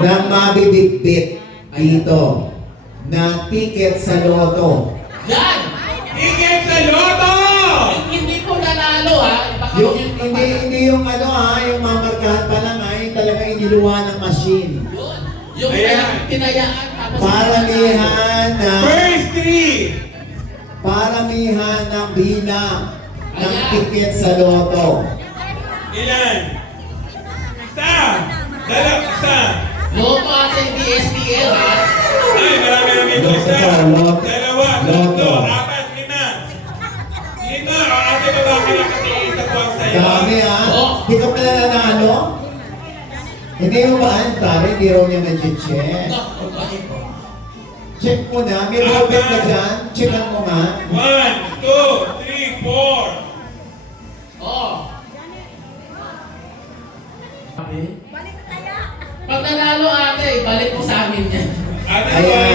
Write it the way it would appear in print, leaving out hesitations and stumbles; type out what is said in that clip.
na mabibitbit dito na ticket sa loto. Yan! Ticket sa loto! Hindi po nanalo ha. Baka Yung, yung hindi yung ano yung mamarkahan pa lang yung talaga iniluwa ng machine. Yun. Yung Ayan. tinayaan tapos Paramihan na First three! paramihan ng bilang ng Ayan. ticket sa loto. Ilan? Isa! Isa! Loto at hindi SPL ha. Ay, marami ito. Loto, Isa! loto. Dalawa, Loto. tatlo, apat, lima. Lima, o ate babaki lang kasi isa po ang sayo. Dami Oh. Hindi ka pala nanalo? Hindi mo ba? Pare, hindi raw niya na-check. Check mo na. May robot ka dyan. Checkan mo nga. 1, 2, 3, 4. Oh. Balik kaya. Pag nanalo ate, balik mo sa amin yan. Ate, Ayan.